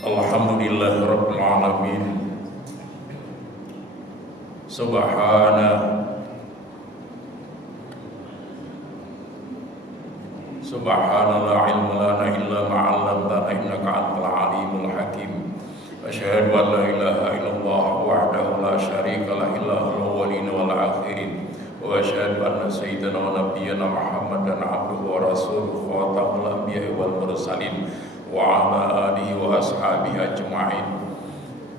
Alhamdulillah Rabbil Alamin. Subhana la ilma lana illa ma 'allamtana innaka antal alimul hakim. Asyhadu an la ilaha illallah wahdahu la syarika lah ilahul awwalin wal akhirin. Wa asyhadu anna sayyidana wa nabiyyana Muhammadan abduhu wa rasuluhu khatamul anbiya'i wal mursalin wa ala alihi wa ashabihi ajma'in.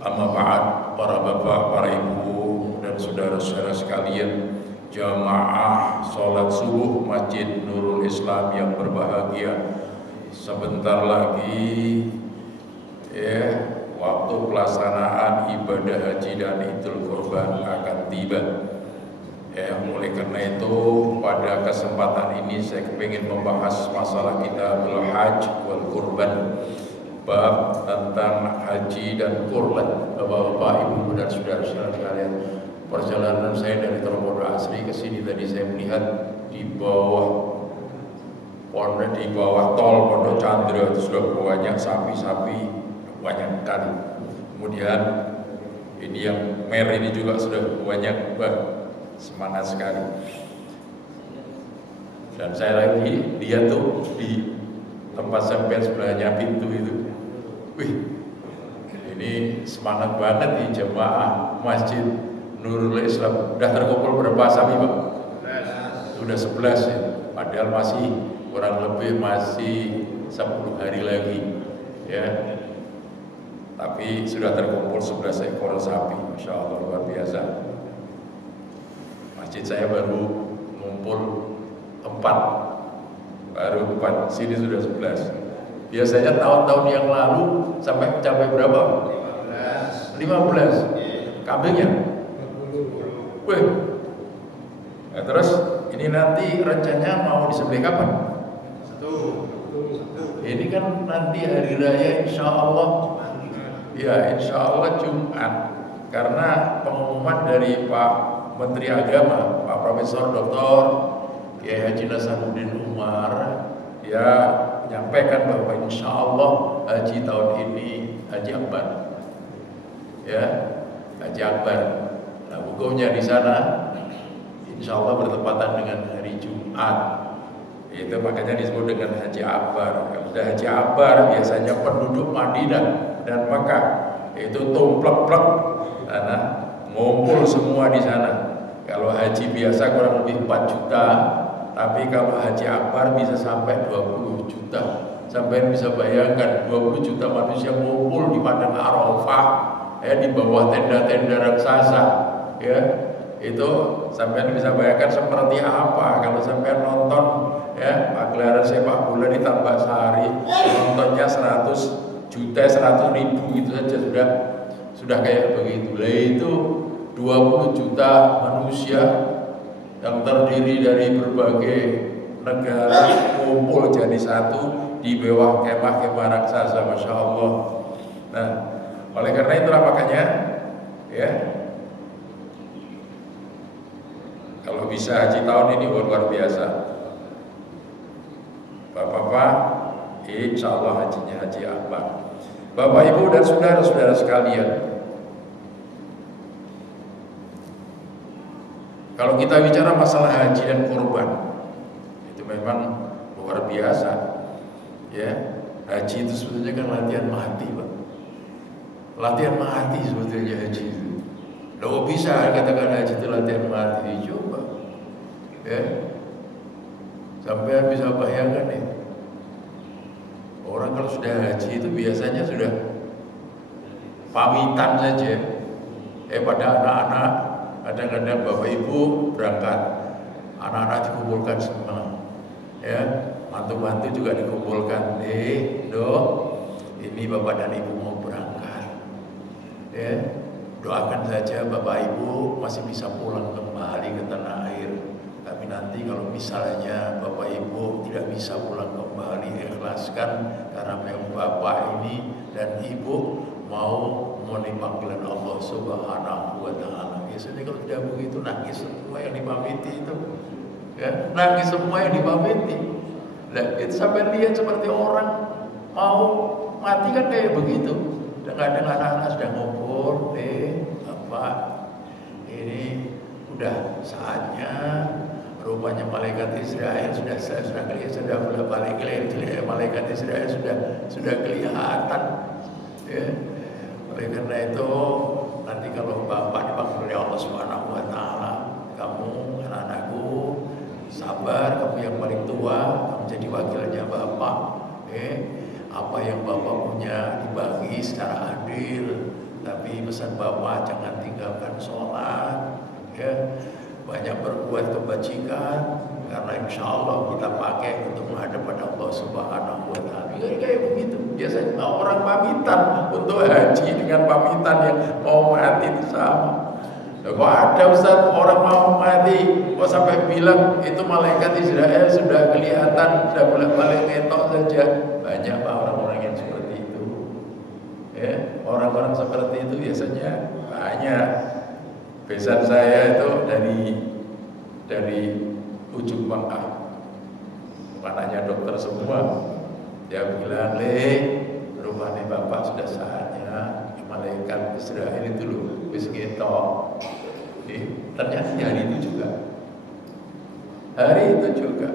Amma ba'd, para bapak, para ibu dan saudara-saudara sekalian, jamaah sholat subuh Masjid Nurul Islam yang berbahagia. Sebentar lagi waktu pelaksanaan ibadah haji dan Idul Kurban akan tiba. Oleh karena itu pada kesempatan ini saya ingin membahas masalah kitabul hajj wal kurban, bab tentang haji dan kurban. Bapak-bapak, ibu dan saudara-saudara sekalian, perjalanan saya dari Trombodo Asri ke sini tadi saya melihat di bawah tol Pondok Chandra itu sudah banyak sapi-sapi, banyak kali. Kemudian ini yang merah ini juga sudah banyak, semangat sekali. Dan saya lagi lihat tuh di tempat sampai sebelahnya pintu itu, ini semangat banget nih jemaah Masjid Nurul Islam. Sudah terkumpul berapa sapi, Pak? Sudah 11 ya. Padahal masih kurang lebih masih 10 hari lagi ya. Tapi sudah terkumpul 11 ekor sapi. Masya Allah, luar biasa. Masjid saya baru ngumpul 4. Sini sudah 11. Biasanya tahun-tahun yang lalu sampai mencapai berapa? 15. Kambingnya? Nah, terus ini nanti rencananya mau disembelih kapan? Ini kan nanti hari raya insya Allah. Ya, insya Allah Jumat. Karena pengumuman dari Pak Menteri Agama, Pak Profesor Dr. Kiai Haji Nasaruddin Umar, ya menyampaikan bahwa insya Allah haji tahun ini haji akbar. Ya, haji akbar. Nah, hukumnya di sana insya Allah bertepatan dengan hari Jumat. Itu makanya disebut dengan haji akbar. Kalau sudah haji akbar, biasanya penduduk Madinah dan Makkah itu tumplek-plek, ngumpul semua di sana. Kalau haji biasa kurang lebih 4 juta, tapi kalau haji akbar bisa sampai 20 juta. Sampai bisa bayangkan 20 juta manusia ngumpul di padang Arafah, di bawah tenda-tenda raksasa, ya. Itu sampai bisa bayangkan seperti apa kalau sampai nonton pagelaran sepak bola di Tambak-Sari, nontonnya 100 juta, 100 ribu gitu saja sudah kayak begitu. Lah itu 20 juta manusia yang terdiri dari berbagai negara kumpul jadi satu di bawah kemah-kemah raksasa, Masya Allah. Nah, oleh karena itulah makanya kalau bisa haji tahun ini luar biasa. Bapak-bapak, insya Allah hajinya haji akbar. Bapak, ibu dan saudara-saudara sekalian, kalau kita bicara masalah haji dan kurban, itu memang luar biasa. Ya, haji itu sebetulnya kan latihan mati, Pak. Latihan mati sebetulnya haji itu. Loh, bisa katakan haji itu latihan mati? Coba, ya. Sampai bisa bayangkan nih, orang kalau sudah haji itu biasanya sudah pamitan saja. Pada anak-anak, kadang-kadang bapak ibu berangkat, anak-anak dikumpulkan semua, mantu-mantu juga dikumpulkan. Ini bapak dan ibu mau berangkat, doakan saja bapak ibu masih bisa pulang kembali ke tanah air. Tapi nanti kalau misalnya bapak ibu tidak bisa pulang kembali, ikhlaskan, karena memang bapak ini dan ibu mau memenuhi panggilan Allah Subhanahu wa Ta'ala. Biasanya kalau tidak begitu, nangis semua yang dipamiti itu, nangis semua yang dipamiti. Nah, kita sampai lihat seperti orang mau mati kan kayak begitu. Kadang anak-anak sudah ngumpul, Bapak, ini udah saatnya. Rupanya malaikat Israel sudah balik malaikat Israel sudah kelihatan. Ya. Oleh karena itu nanti kalau Bapak dipanggil oleh Allah Subhanahu wa taala, kamu anak-anakku sabar, kamu yang paling tua, kamu jadi wakilnya Bapak. Apa yang Bapak punya dibagi secara adil, tapi pesan Bapak jangan tinggalkan sholat, ya. Banyak berbuat kebajikan, karena insya Allah kita pakai untuk menghadap pada Allah Subhanahu wa taala. Kayak begitu. Biasanya orang pamitan untuk haji dengan pamitan yang mau mati itu sama. Kok ada Ustaz orang mau mati kok sampai bilang itu malaikat Israel sudah kelihatan, sudah bolak-balik ngetok saja. Banyak Pak orang-orang yang seperti itu. Ya, orang-orang seperti itu biasanya banyak. Besan saya itu dari ujung Mekah. Anaknya dokter semua. Dia bilang, rumahnya Bapak sudah saatnya malaikat Israel itu loh wis ketok. Ternyata hari itu juga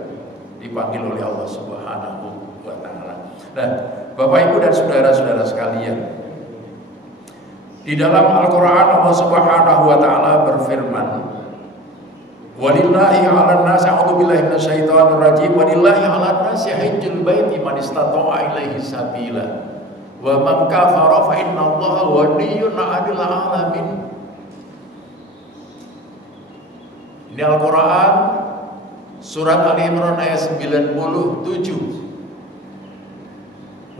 dipanggil oleh Allah Subhanahu wa taala. Nah, Bapak Ibu dan saudara-saudara sekalian, di dalam Al-Qur'an Allah Subhanahu wa taala berfirman, walillahi 'alan nasi, a'udzubillahi minasyaitonir rajim, walillahi 'alan nasi hajjul baiti man istata'a ilaihi sabila wa man kafara fa innallaha ghaniyyun 'anil 'alamin. Ini Al-Qur'an surat Ali Imran ayat 97.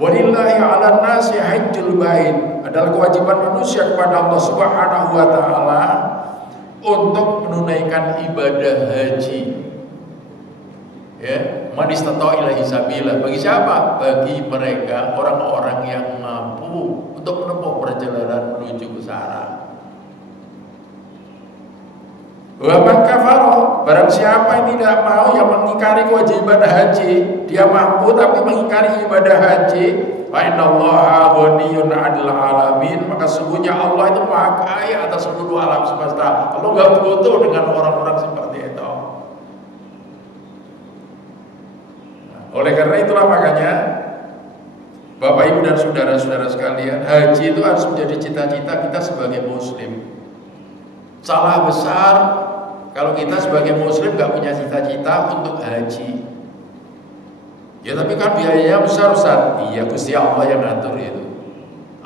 Walillahi 'alan nasi hajjul bait, adalah kewajiban manusia kepada Allah Subhanahu wa taala untuk menunaikan ibadah haji. Ya, man istata'a ilaihi sabila. Bagi siapa? Bagi mereka orang-orang yang mampu untuk menempuh perjalanan menuju ke sana. Wa man kafara, barang siapa yang tidak mau, yang mengingkari kewajiban haji, dia mampu tapi mengingkari ibadah haji, fa innallaha ghaniyyun 'anil 'alamin, maka sesungguhnya Allah itu Maha Kaya atas seluruh alam semesta. Allah enggak butuh dengan orang-orang seperti itu. Oleh karena itulah makanya Bapak Ibu dan saudara-saudara sekalian, haji itu harus menjadi cita-cita kita sebagai muslim. Salah besar kalau kita sebagai muslim gak punya cita-cita untuk haji. Ya tapi kan biayanya besar Ustaz. Iya, Gusti Allah yang ngatur itu.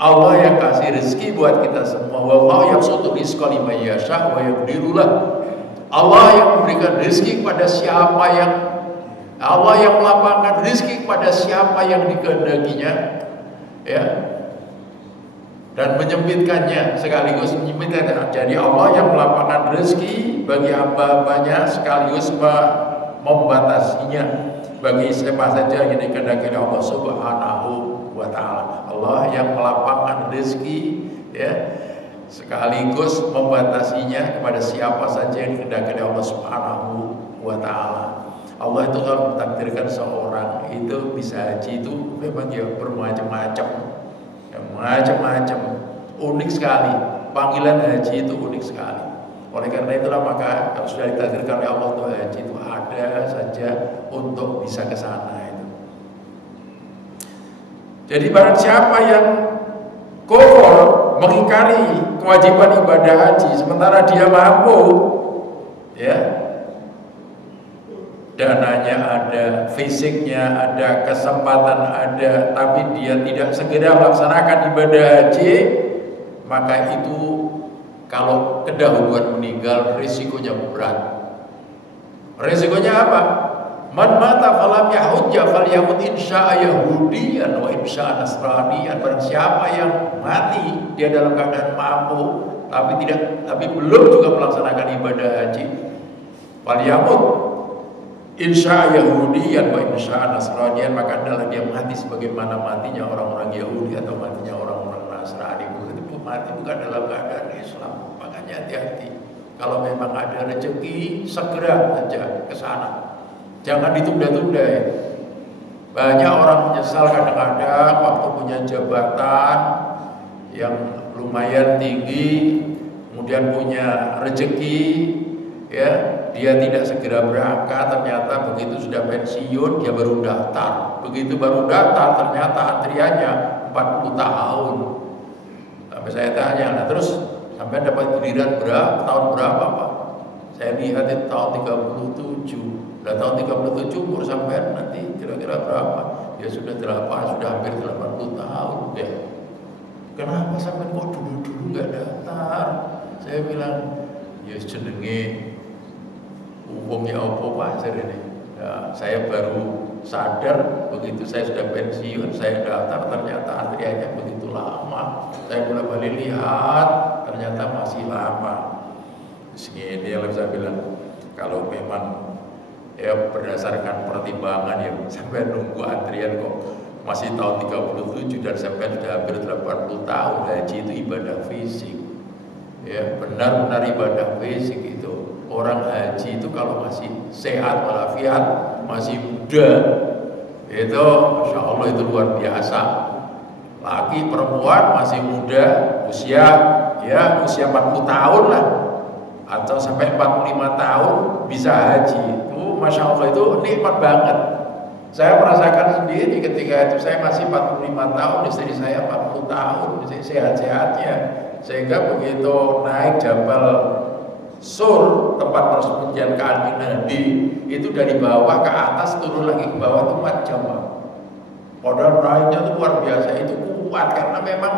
Allah yang kasih rezeki buat kita semua. Wallahu yabsutu rizqa liman yasha wa yaqdiru lah. Allah yang memberikan rezeki kepada siapa yang Allah yang melapangkan rezeki kepada siapa yang dikehendakinya. Ya. Dan menyempitkannya sekaligus menyempitkan. Jadi Allah yang melapangkan rezeki bagi hamba-hambanya sekaligus membatasinya bagi siapa saja yang dikehendaki oleh Allah Subhanahu wa taala. Allah yang melapangkan rezeki, ya, sekaligus membatasinya kepada siapa saja yang dikehendaki oleh Allah Subhanahu wa taala. Allah itu kalau mentakdirkan seorang itu bisa haji itu memang ya bermacam-macam. Macam-macam, unik sekali. Panggilan haji itu unik sekali. Oleh karena itulah maka kalau sudah ditakdirkan oleh Allah untuk haji itu ada saja untuk bisa ke sana itu. Jadi barang siapa yang kufur, mengingkari kewajiban ibadah haji sementara dia mampu, ya, dananya ada, fisiknya ada, kesempatan ada, tapi dia tidak segera melaksanakan ibadah haji, maka itu kalau kedahuluan meninggal risikonya berat. Risikonya apa? Man mata falam yahujja falyamut insya'a yahudiyan wa insya'a nasraniyan. Barang siapa yang mati dia dalam keadaan mampu tapi belum juga melaksanakan ibadah haji, falyamut insya Yahudiyan wa insya Nasraniyan, maka adalah dia mati sebagaimana matinya orang-orang Yahudi atau matinya orang-orang Nasrani. Itu mati bukan dalam keadaan Islam. Makanya hati-hati. Kalau memang ada rezeki, segera saja ke sana. Jangan ditunda-tunda ya. Banyak orang menyesal kadang-kadang waktu punya jabatan yang lumayan tinggi, kemudian punya rezeki, ya, dia tidak segera berangkat, ternyata begitu sudah pensiun dia baru daftar. Begitu baru daftar ternyata antriannya 40 tahun. Sampai saya tanya, nah terus sampai dapat giliran berapa, tahun berapa Pak? Saya lihat itu tahun 37. Nah tahun 37 umur sampai nanti kira-kira berapa? Ya sudah hampir 80 tahun ya. Kenapa sampai kok dulu-dulu nggak daftar? Saya bilang, ya jenenge umumnya opo Pak ini. Ya, saya baru sadar begitu saya sudah pensiun, saya daftar ternyata antriannya begitu lama. Saya bolak-balik lihat, ternyata masih lama. Segini yang saya bilang, kalau memang ya berdasarkan pertimbangan ya sampai nunggu antrian kok masih tahun 37 dan sampai sudah hampir 80 tahun. Haji itu ibadah fisik. Ya, benar-benar ibadah fisik itu. Orang haji itu kalau masih sehat walafiat, masih muda, itu Masya Allah itu luar biasa. Laki perempuan masih muda, usia 40 tahun lah, atau sampai 45 tahun bisa haji. Itu Masya Allah itu nikmat banget. Saya merasakan sendiri ketika itu saya masih 45 tahun, istri saya 40 tahun, sehat-sehatnya. Sehingga begitu naik Jabal Sur, tempat persembunyian Kanjeng Nabi, itu dari bawah ke atas turun lagi ke bawah itu 4 jam. Padahal naiknya itu luar biasa, itu kuat karena memang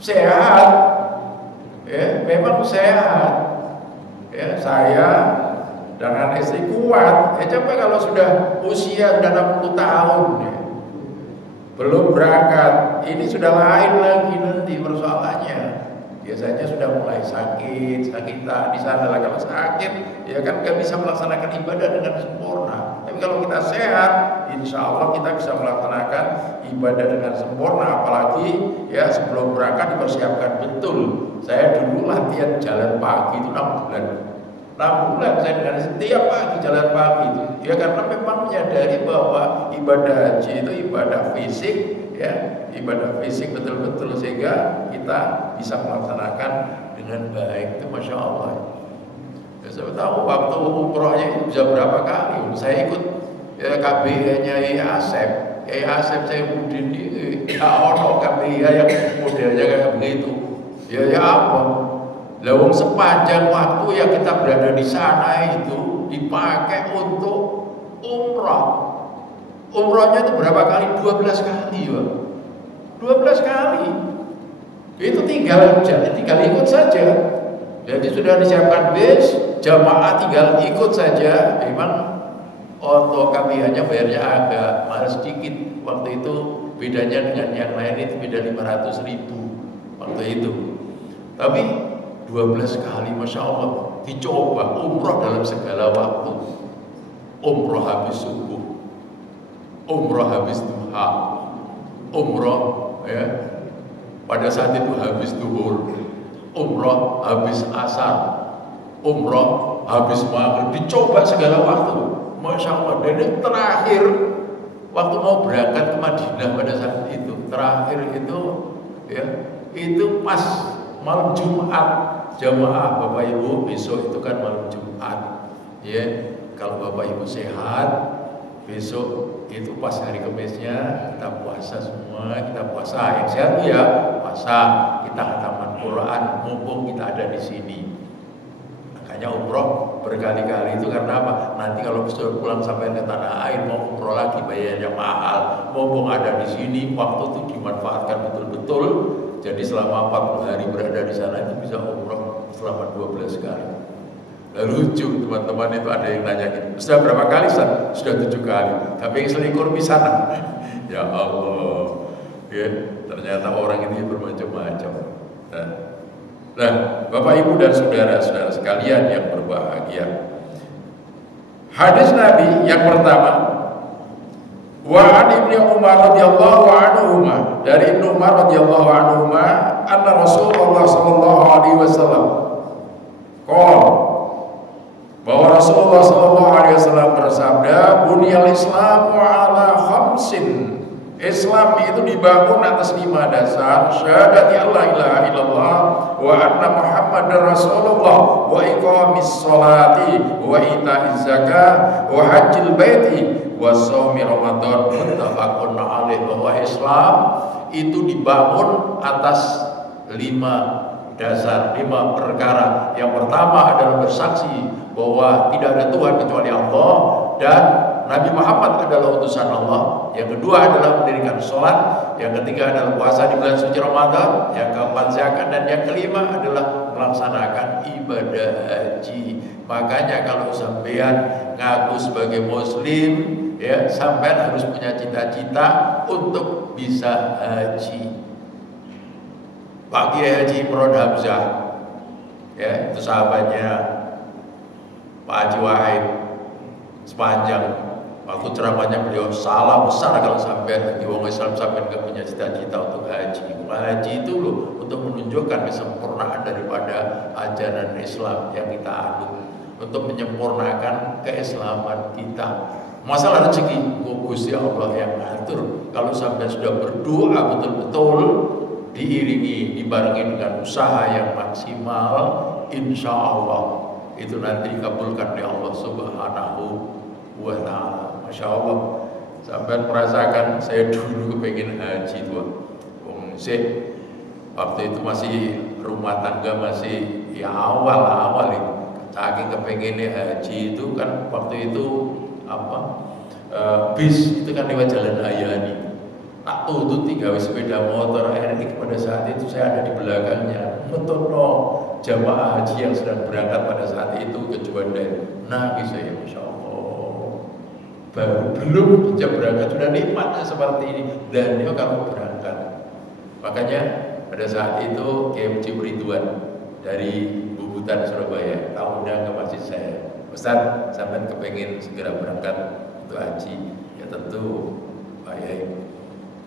sehat. Ya, memang sehat. Ya, saya dengan istri kuat. Ya coba kalau sudah usia sudah 60 tahun ya, belum berangkat, ini sudah lain lagi nanti persoalannya. Biasanya sudah mulai sakitan di sana lah. Kalau sakit, ya kan nggak bisa melaksanakan ibadah dengan sempurna. Tapi kalau kita sehat, insya Allah kita bisa melaksanakan ibadah dengan sempurna. Apalagi ya sebelum berangkat dipersiapkan betul. Saya dulu latihan jalan pagi itu 6 bulan. 6 bulan saya dengan setiap pagi jalan pagi itu. Ya karena memang menyadari bahwa ibadah haji itu ibadah fisik, ya, ibadah fisik betul-betul sehingga kita bisa melaksanakan dengan baik. Itu Masya Allah. Ya, saya tahu waktu umrohnya itu bisa berapa kali. Saya ikut ya, KBH-nya Asep. Asep saya udin di ono KBH yang modelnya kayak begitu. Ya apa? Lawang sepanjang waktu yang kita berada di sana itu dipakai untuk umrah. Umrahnya itu berapa kali? 12 kali, Pak. 12 kali. Itu tinggal ikut saja. Jadi sudah disiapkan bis, jamaah tinggal ikut saja. Memang untuk KPH-nya bayarnya agak mahal sedikit. Waktu itu bedanya dengan yang lain itu beda 500.000 waktu itu. Tapi 12 kali Masya Allah dicoba umroh dalam segala waktu. Umroh habis subuh, umroh habis duha, umroh ya pada saat itu habis duhur, umroh habis asar, umroh habis maghrib, dicoba segala waktu. Masya Allah. Dan itu terakhir waktu mau berangkat ke Madinah pada saat itu, terakhir itu ya itu pas malam Jumat. Jamaah Bapak Ibu, besok itu kan malam Jumat. Ya, kalau Bapak Ibu sehat, besok itu pas hari Kamisnya kita puasa semua, kita puasa. Yang sehat ya puasa, kita khataman Quran mumpung kita ada di sini. Makanya umroh berkali-kali itu karena apa? Nanti kalau sudah pulang sampai ke tanah air mau umroh lagi bayarnya mahal. Mumpung ada di sini, waktu itu dimanfaatkan betul-betul. Jadi selama 40 hari berada di sana itu bisa umroh selama 12 kali. Lucu teman-teman itu ada yang nanya gitu. Sudah berapa kali? Sudah 7 kali. Tapi yang selingkuh di sana. Ya Allah. Ya, ternyata orang ini bermacam-macam. Nah, Bapak Ibu dan saudara-saudara sekalian yang berbahagia. Hadis Nabi yang pertama, wa an Ibnu Umar radhiyallahu anhuma, dari Ibnu Umar radhiyallahu anhuma, anna Rasulullah sallallahu alaihi wasallam qala, bahwa Rasulullah SAW bersabda, "Bunyal Islamu ala khamsin." Islam itu dibangun atas 5 dasar: syahadati alla ilaha illallah wa anna Muhammadar Rasulullah wa iqamis sholati wa ita'iz zakah wa hajjil baiti wa shaumi ramadan. Muttafaqun alaih. Bahwa Islam itu dibangun atas 5 dasar, 5 perkara. Yang pertama adalah bersaksi bahwa tidak ada Tuhan kecuali Allah dan Nabi Muhammad adalah utusan Allah. Yang kedua adalah mendirikan sholat. Yang ketiga adalah puasa di bulan suci Ramadan. Yang keempat zakat. Dan yang kelima adalah melaksanakan ibadah haji. Makanya kalau sampean ngaku sebagai muslim, ya, sampean harus punya cita-cita untuk bisa haji. Pak Kiai Haji Imron Hamzah, ya, itu sahabatnya Pak Haji Wahid, sepanjang waktu ceramahnya beliau, salah besar kalau sampai di wong Islam sampai nggak punya cita-cita untuk haji. Haji itu loh untuk menunjukkan kesempurnaan daripada ajaran Islam yang kita anut, untuk menyempurnakan keislaman kita. Masalah rezeki, Gusti Allah yang ngatur. Kalau sampai sudah berdoa betul-betul diiringi, dibarengi dengan usaha yang maksimal, insya Allah itu nanti dikabulkan oleh Allah Subhanahu wa Ta'ala. Masya Allah, sampai merasakan saya dulu pengen haji tuh. Waktu itu masih rumah tangga, masih ya awal itu. Saking kepengennya haji itu kan, waktu itu bis itu kan lewat Jalan Ayani. Tak tuntut 3 sepeda motor RX. Pada saat itu saya ada di belakangnya, metono jamaah haji yang sedang berangkat pada saat itu ke Juanda. Nangis saya, Masya Allah. Belum jam berangkat sudah nikmatnya seperti ini. Dan dia kamu berangkat. Makanya pada saat itu KMC Ridwan dari Bubutan Surabaya undang ke masjid saya, Ustaz, sampai kepengen segera berangkat untuk haji. Ya tentu Pak Yai,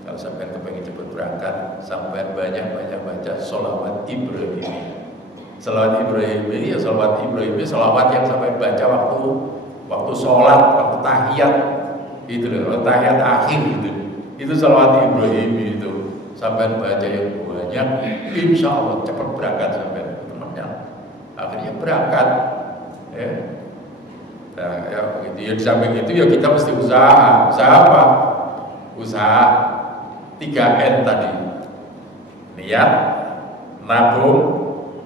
kalau sampai kepengen cepat berangkat, sampai banyak-banyak baca sholawat Ibrahim. Sholawat Ibrahim ini ya sholawat Ibrahim, sholawat yang sampai baca waktu sholat, waktu tahiyat itu loh, tahiyat akhir itu sholawat Ibrahim itu sampai baca yang banyak, insya Allah cepat berangkat sampai temannya. Akhirnya berangkat, ya. Nah, ya begitu. Ya di samping itu ya kita mesti usaha apa? Usaha 3N tadi: niat, nabung,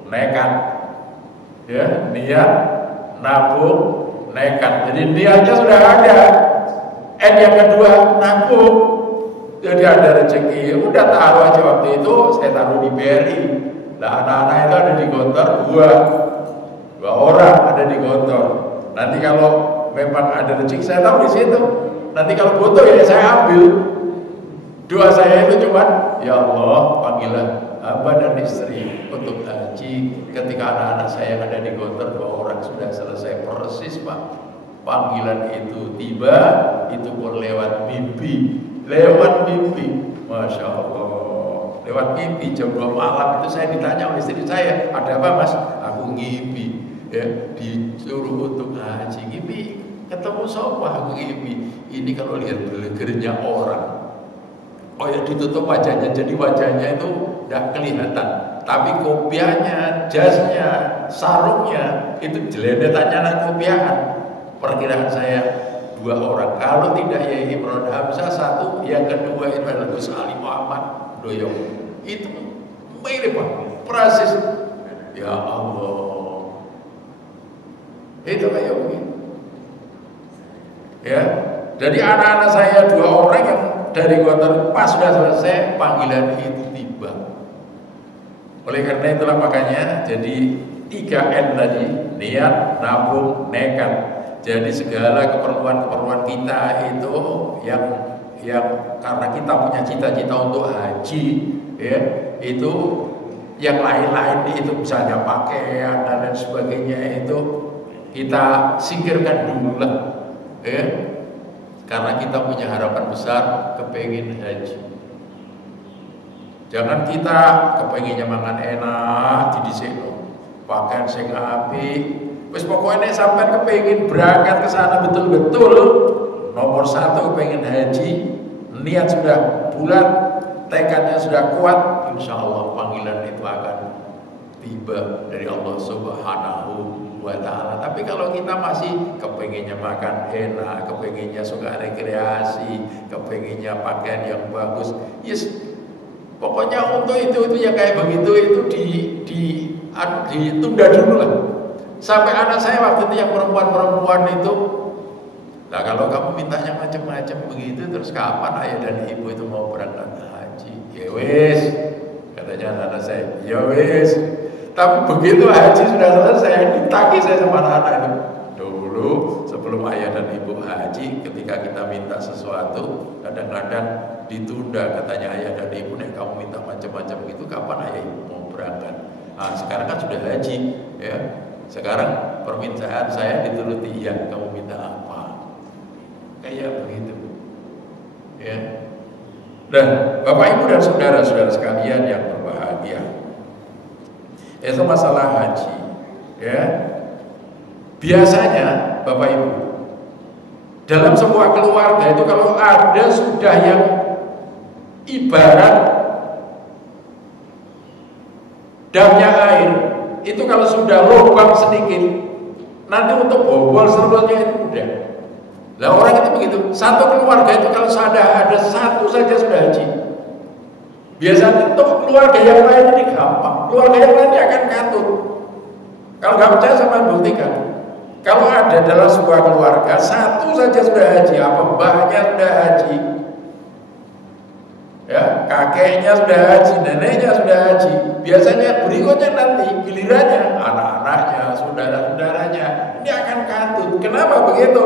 nekat. Ya, niat, nabung, nekat. Jadi niatnya sudah ada. N yang kedua, nabung. Jadi ada rezeki, udah taruh aja. Waktu itu saya taruh di BRI. Nah, anak-anak itu ada di Gontor, dua orang ada di Gontor. Nanti kalau memang ada rezeki, saya taruh di situ. Nanti kalau butuh ya saya ambil. Doa saya itu cuma, ya Allah, panggilan hamba dan istri untuk haji. Ketika anak-anak saya yang ada di Gontor 2 orang sudah selesai persis, Pak. Panggilan itu tiba, itu pun lewat mimpi. Masya Allah, lewat mimpi jam 2 malam itu saya ditanya oleh istri saya, ada apa Mas? Aku ngimpi, ya, disuruh untuk haji. Ngimpi ketemu siapa? Aku ngimpi. Ini kalau lihat belegernya orang, oh ya ditutup wajahnya, jadi wajahnya itu tidak kelihatan, tapi kopiahnya, jasnya, sarungnya itu jeledetannya anak kopiahan. Perkiraan saya 2 orang. Kalau tidak ya Imron Hamzah 1, yang kedua itu adalah Gus Ali Muhammad Doyong. Itu mirip Pak, persis. Ya Allah, itu kayak begini. Ya, jadi anak-anak saya 2 orang yang dari Gontor pas sudah selesai panggilan itu tiba. Oleh karena itulah makanya jadi 3N tadi: niat, nabung, nekat. Jadi segala keperluan kita itu yang karena kita punya cita-cita untuk haji, ya, itu yang lain-lain itu misalnya pakaian dan lain sebagainya itu kita singkirkan dulu lah, ya, karena kita punya harapan besar kepengin haji. Jangan kita kepenginnya mangan enak, didhisik pakaian sing apik, Wis pokoknya sampai kepengin berangkat ke sana betul-betul, nomor satu kepengin haji, niat sudah bulat, tekadnya sudah kuat, insya Allah panggilan itu akan tiba dari Allah Subhanahu wa Ta'ala. Tapi kalau kita masih kepenginnya makan enak, kepenginnya suka rekreasi, kepenginnya pakaian yang bagus, yes, pokoknya untuk itu ya kayak begitu itu ditunda dulu lah. Sampai anak saya waktu itu yang perempuan itu, nah kalau kamu mintanya macam-macam begitu, terus kapan ayah dan ibu itu mau berangkat haji? Ya wes, katanya anak saya, ya wes. Tapi begitu haji sudah selesai, ditagih saya sama anak-anak itu. Dulu sebelum ayah dan ibu haji, ketika kita minta sesuatu, kadang-kadang ditunda, katanya ayah dan ibu, nek kamu minta macam-macam gitu, kapan ayah ibu mau berangkat? Nah, sekarang kan sudah haji, ya. Sekarang permintaan saya dituruti, ya kamu minta apa? Kayak begitu, ya. Dan Bapak Ibu dan saudara-saudara sekalian yang berbahagia, itu masalah haji, ya. Biasanya Bapak Ibu dalam sebuah keluarga itu kalau ada sudah yang ibarat damnya air, itu kalau sudah lubang sedikit, nanti untuk bobol seluruhnya itu mudah. Lah orang itu begitu, satu keluarga itu kalau ada satu saja sudah haji. Biasanya untuk keluarga yang lain ini gampang, keluarga yang lain akan katut. Kalau nggak percaya sama buktikan. Kalau ada dalam sebuah keluarga satu saja sudah haji, apa mbahnya sudah haji, ya kakeknya sudah haji, neneknya sudah haji, biasanya berikutnya nanti gilirannya anak-anaknya, saudara-saudaranya ini akan katut. Kenapa begitu?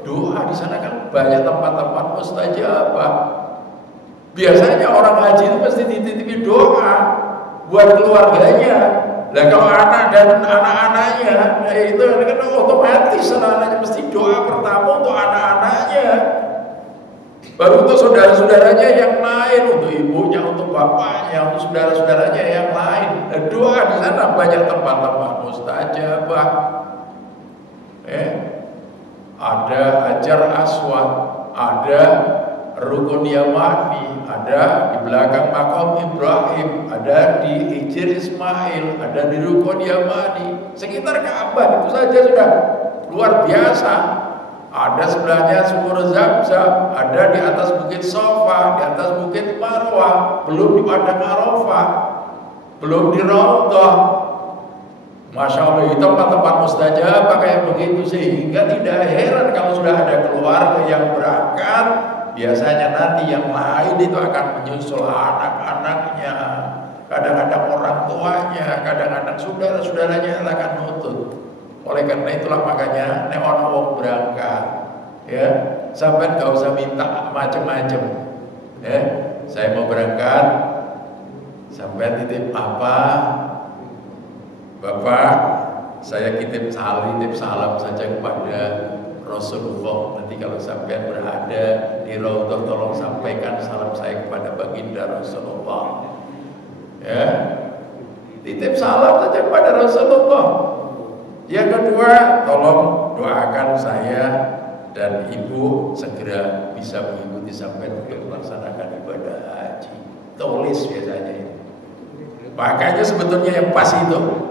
Doa di sana kan banyak tempat-tempat mustajabah. Biasanya orang haji itu mesti dititipi doa buat keluarganya. Nah kalau anak dan anak-anaknya, nah itu kan otomatis anak-anaknya mesti doa pertama untuk anak-anaknya, baru untuk saudara-saudaranya yang lain, untuk ibunya, untuk bapaknya, untuk saudara-saudaranya yang lain. Nah, doa di sana banyak tempat-tempat mustajabah. Ada Hajar Aswad, ada Rukun Yamani, ada di belakang makam Ibrahim, ada di Hijr Ismail, ada di Rukun Yamani, sekitar Ka'bah itu saja sudah luar biasa. Ada sebelahnya sumur Zamzam, ada di atas bukit Sofa, di atas bukit Marwah, belum di Padang Arafah, belum di Raudhah. Masya Allah, itu tempat-tempat mustajabah kayak begitu, sehingga tidak heran kalau sudah ada keluarga yang berangkat, biasanya nanti yang lain itu akan menyusul anak-anaknya, kadang-kadang orang tuanya, kadang-kadang saudara-saudaranya akan nutut. Oleh karena itulah makanya nek ana wong berangkat, ya, sampai nggak usah minta macam-macam. Saya mau berangkat, sampai titip apa? Bapak, saya titip salam saja kepada Rasulullah. Nanti kalau sampai berada di Raudhah, tolong sampaikan salam saya kepada baginda Rasulullah. Ya, titip salam saja kepada Rasulullah. Yang kedua, tolong doakan saya dan ibu segera bisa mengikuti sampai melaksanakan ibadah haji. Tulis biasanya itu. Makanya sebetulnya yang pas itu,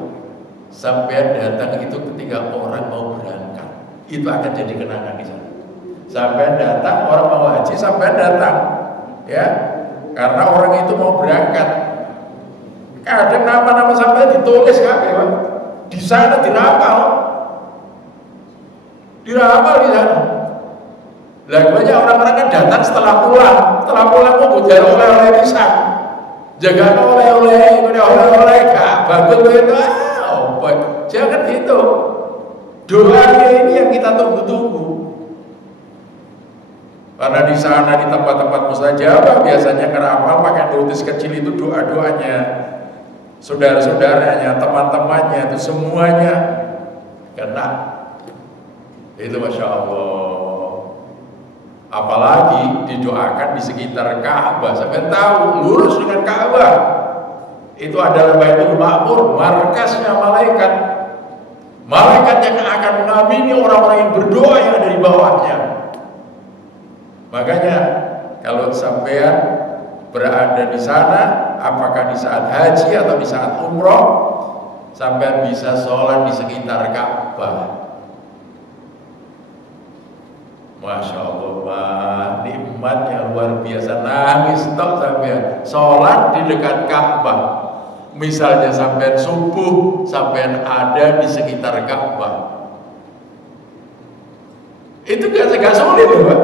sampai datang itu ketika orang mau berangkat, itu akan jadi kenangan di sana. Sampai datang orang mau haji, sampai datang, ya, karena orang itu mau berangkat. Kadang nama-nama sampai ditulis kan, di sana dirapal di sana. Lah banyak orang-orang kan datang setelah pulang mau jalan oleh-oleh pisang, jaga oleh-oleh gak bagus itu. Jangan gitu. Doanya ini yang kita tunggu-tunggu. Karena di sana di tempat-tempat mustajabah biasanya ngeramal pakai notis kecil itu doa-doanya, saudara-saudaranya, teman-temannya itu semuanya kena. Itu Masya Allah. Apalagi didoakan di sekitar Ka'bah, sampai tahu lurus dengan Ka'bah. Itu adalah Baitul Ma'mur, markasnya malaikat. Malaikat yang akan mengamini orang-orang yang berdoa yang ada di bawahnya. Makanya kalau sampean berada di sana, apakah di saat haji atau di saat umroh, sampean bisa sholat di sekitar Ka'bah. Masya Allah, nikmat yang luar biasa. Nangis tok sampean sholat di dekat Ka'bah. Misalnya sampean subuh, sampean ada di sekitar Ka'bah. Itu gak sulit loh, Pak.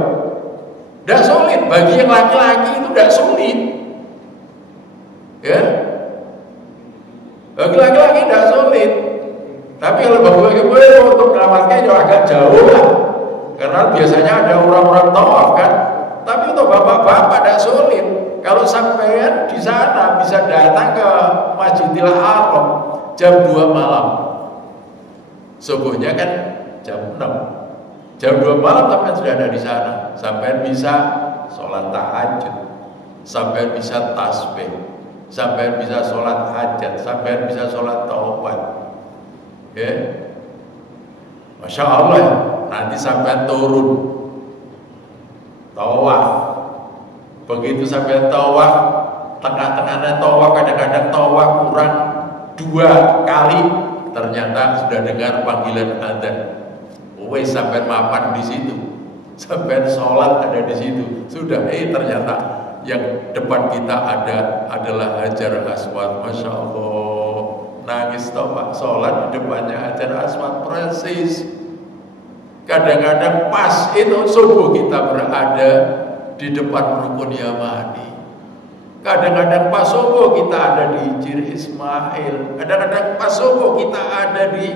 Gak sulit. Bagi yang laki-laki itu gak sulit. Ya, bagi laki-laki gak sulit. Tapi kalau bagi ibu untuk melamatkan juga agak jauh lah. Karena biasanya ada orang-orang tawaf kan. Tapi untuk bapak-bapak gak sulit. Kalau sampean di sana bisa datang ke Masjidil Haram jam 2 malam. Subuhnya kan jam 6. Jam 2 malam sampean sudah ada di sana. Sampean bisa sholat tahajud. Sampean bisa tasbih. Sampean bisa sholat hajat. Sampean bisa sholat taubat. Ya. Masya Allah ya. Nanti sampean turun tawaf. Begitu sampai tawaf, tengah-tengahnya tawaf, kadang-kadang tawaf kurang 2 kali, ternyata sudah dengar panggilan adzan. Wes sampai mapan di situ, sampai sholat ada di situ. Sudah, ternyata yang depan kita adalah Hajar Aswad. Masya Allah, nangis toh Pak, sholat di depannya Hajar Aswad persis. Kadang-kadang pas itu subuh kita berada di depan rukun Yamani. Kadang-kadang pas subuh kita ada di Hijr Ismail. Kadang-kadang pas subuh kita ada di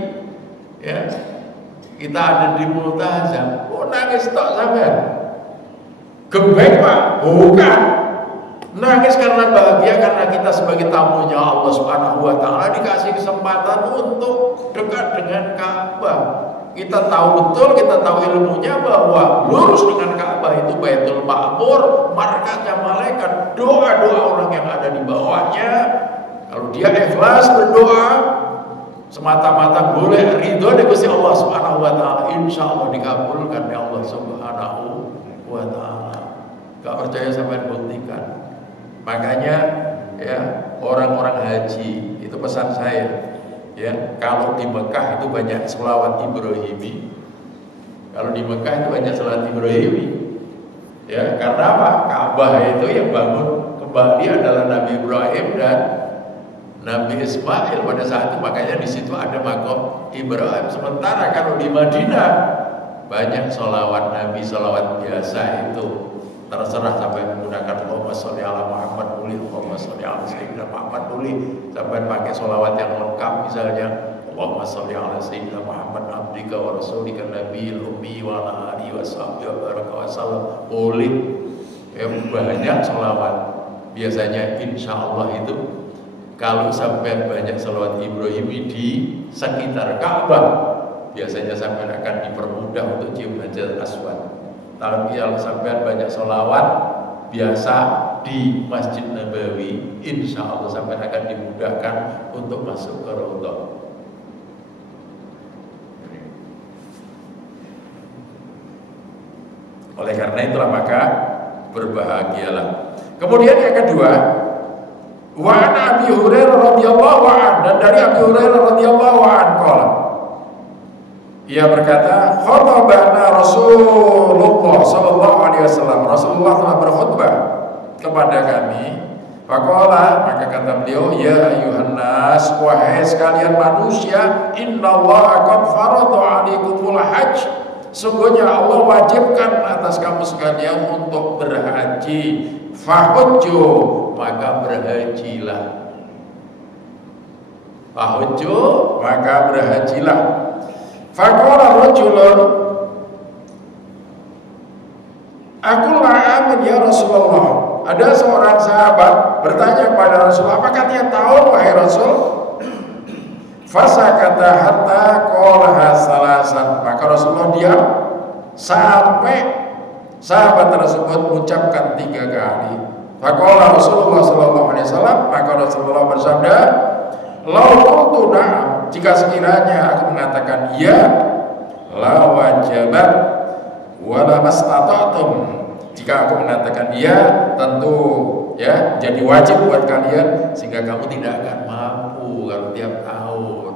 kita ada di Multazam. Oh, nangis tok sampean. Gembek Pak? Bukan. Nangis karena bahagia karena kita sebagai tamunya Allah Subhanahu wa taala dikasih kesempatan untuk dekat dengan Ka'bah. Kita tahu betul, kita tahu ilmunya bahwa lurus dengan Ka'bah itu Baitul Ma'mur, markatnya malaikat. Doa-doa orang yang ada di bawahnya, kalau dia ikhlas berdoa, semata-mata boleh ridho dari Gusti Allah Subhanahu wa taala, insyaallah dikabulkan oleh Allah Subhanahu wa taala. Gak percaya sampai buktikan. Makanya ya, orang-orang haji itu pesan saya. Ya, kalau di Mekah itu banyak sholawat Ibrahimi. Kalau di Mekah itu banyak sholawat Ibrahimi. Ya, karena apa? Ka'bah itu yang bangun kembali adalah Nabi Ibrahim dan Nabi Ismail pada saat itu, makanya di situ ada makom Ibrahim. Sementara kalau di Madinah banyak sholawat Nabi, sholawat biasa itu. Terserah sampai menggunakan Allahumma sholli ala Muhammad boleh, Allahumma sholli ala Sayyidina Muhammad boleh, sampai pakai sholawat yang lengkap misalnya Allahumma sholli ala Sayyidina Muhammad abdika wa rasulika nabiyil ummi wa ala alihi wa sahbihi wa baraka wa sallam boleh. Ya, banyak sholawat. Biasanya insya Allah itu kalau sampai banyak sholawat Ibrahimi di sekitar Ka'bah, biasanya sampai akan dipermudah untuk cium Hajar Aswad. Tapi kalau sampai banyak sholawat biasa di Masjid Nabawi, insya Allah sampai akan dimudahkan untuk masuk ke Raudhah. Oleh karena itulah maka berbahagialah. Kemudian yang kedua, wa an Abi Hurairah radhiyallahu anhu, dan dari Abi Hurairah radhiyallahu anhu qala, ia berkata, khatabana Rasulullah sallallahu alaihi wasallam. Rasulullah telah berkhutbah kepada kami. Faqala, maka kata beliau, ya ayuhan nas, wahai sekalian manusia, innallaha qad farada 'alaikumul hajj. Sungguhnya Allah wajibkan atas kamu sekalian untuk berhaji. Fahujju, maka berhajilah. Fahujju, maka berhajilah. Faqala rajulun, aku amin ya Rasulullah. Ada seorang sahabat bertanya kepada Rasul, apakah tiap tahun wahai Rasul? Fasakata hatta qalaha salasan. Maka Rasulullah diam sampai sahabat tersebut mengucapkan 3 kali. Faqala Rasulullah sallallahu alaihi wasallam, maka Rasulullah bersabda, "Lau qultu na'am, jika sekiranya aku mengatakan jadi wajib buat kalian sehingga kamu tidak akan mampu kalau tiap tahun.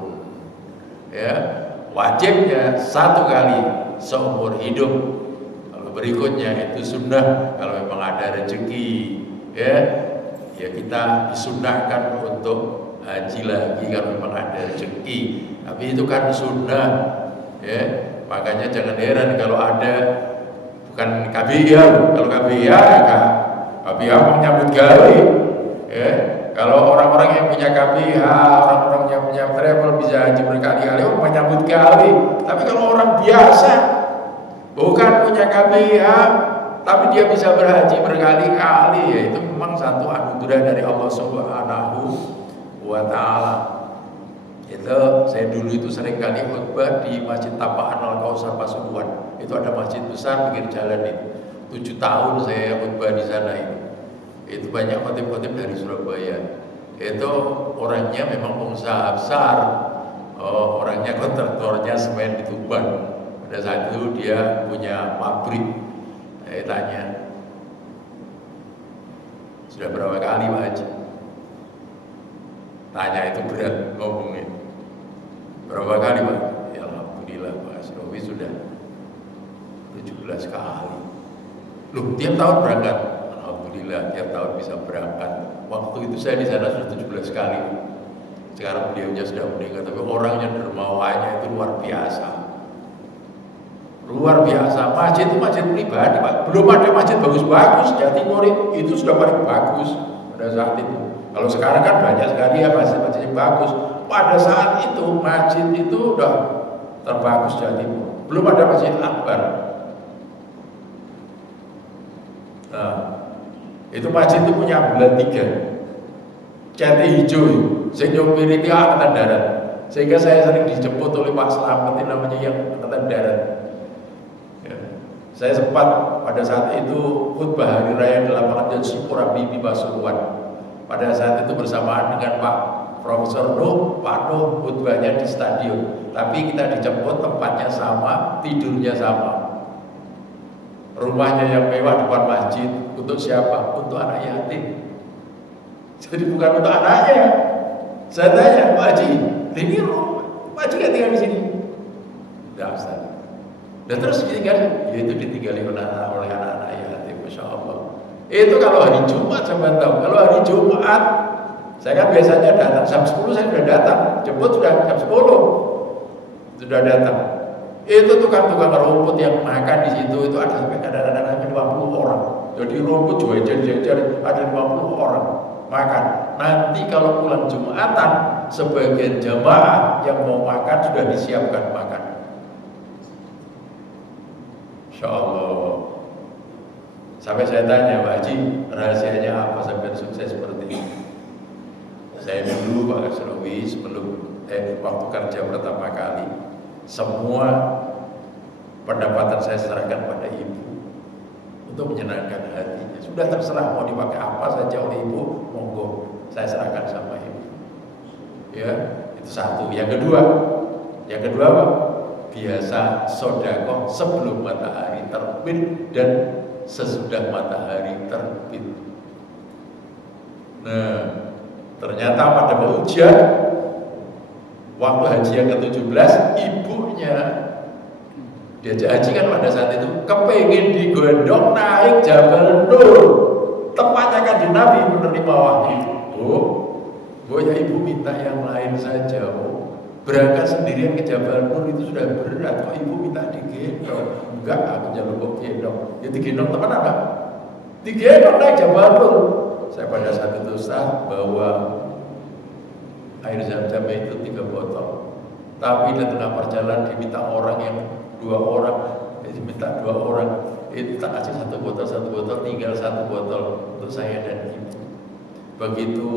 Ya, wajibnya 1 kali seumur hidup. Kalau berikutnya itu sunnah kalau memang ada rezeki. Ya kita disunnahkan untuk haji lagi kalau memang ada rezeki. Tapi itu kan sunnah. Ya, makanya jangan heran kalau ada bukan KBIA. Kalau KBIA ya KBIA menyambut gawe. Ya, kalau orang-orang yang punya KBIA, orang-orang yang punya travel bisa haji berkali-kali menyambut gawe. Tapi kalau orang biasa bukan punya KBIA tapi dia bisa berhaji berkali-kali, ya itu memang satu anugerah dari Allah Subhanahu wa Ta'ala. Itu saya dulu itu sering kali khutbah di Masjid Tapaan Al-Kausar Pasuruan. Itu ada masjid besar pinggir jalan itu. 7 tahun saya khutbah di sana itu. Itu banyak khotib-khotib dari Surabaya. Itu orangnya memang pengusaha besar. Orangnya kontraktornya semen di Tuban. Pada saat itu dia punya pabrik. Saya tanya, sudah berapa kali Pak Haji? Tanya itu berat ngomongnya. Berapa kali Pak? Ya alhamdulillah Pak Asrofi sudah 17 kali. Loh, tiap tahun berangkat? Alhamdulillah tiap tahun bisa berangkat. Waktu itu saya di sana sudah 17 kali. Sekarang beliaunya sudah meninggal, tapi orangnya dermawannya itu luar biasa. Luar biasa. Masjid itu masjid pribadi Pak. Belum ada masjid bagus-bagus. Jawa Timur itu sudah paling bagus pada saat itu. Kalau sekarang kan banyak sekali ya masjid-masjid yang bagus. Pada saat itu masjid itu udah terbagus Jawa Timur. Belum ada masjid akbar. Nah, itu masjid itu punya bulan 3. Cat hijau. Saya nyopir itu angkatan darat. Sehingga saya sering dijemput oleh Pak Slamet namanya yang angkatan darat. Saya sempat pada saat itu khutbah hari raya di lapangan Jalan Syukur Habibie Pasuruan. Pada saat itu bersamaan dengan Pak Profesor Nuh, Pak Nuh khutbahnya di stadion. Tapi kita dijemput, tempatnya sama, tidurnya sama. Rumahnya yang mewah depan masjid. Untuk siapa? Untuk anak yatim. Jadi bukan untuk anaknya. Saya tanya, Pak Haji, ini rumah Pak Haji gak tinggal di sini? Tidak usah. Dan terus kan, ya itu ditinggali oleh anak-anak yatim, Masya Allah. Itu kalau hari Jumat saya tahu. Kalau hari Jumat, saya kan biasanya datang jam 10 saya sudah datang, jemput sudah jam 10 sudah datang. Itu tukang-tukang rumput yang makan di situ itu ada sampai kadang-kadang 50 orang. Jadi rumput juga jajar-jajar ada 50 orang makan. Nanti kalau pulang Jumatan, sebagian jamaah yang mau makan sudah disiapkan makan. Insya Allah. Sampai saya tanya, Pak Haji, rahasianya apa sampai sukses seperti ini? Saya dulu Pak Asrofi sebelum waktu kerja pertama kali, semua pendapatan saya serahkan pada ibu untuk menyenangkan hatinya. Sudah terserah mau dipakai apa saja oleh ibu, monggo saya serahkan sama ibu. Ya, itu satu. Yang kedua apa? Biasa sedekah sebelum matahari terbit dan sesudah matahari terbit. Nah, ternyata pada ujian waktu haji yang ke-17, ibunya diajak haji kan pada saat itu kepengen digendong naik Jabal Nur, tempatnya kan di Nabi menerima wahyu. Bu ya ibu minta yang lain saja. Berangkat sendirian ke Jabal Nur itu sudah berat, kok ibu minta digendong? Enggak, aku jangan lupa gendong. Ya digendong teman apa? Digendong naik Jabal Nur. Saya pada saat itu bawa air zam-zam itu 3 botol. Tapi di tengah perjalanan diminta orang yang 2 orang, diminta 2 orang. Itu tak kasih 1 botol, tinggal 1 botol untuk saya dan ibu. Begitu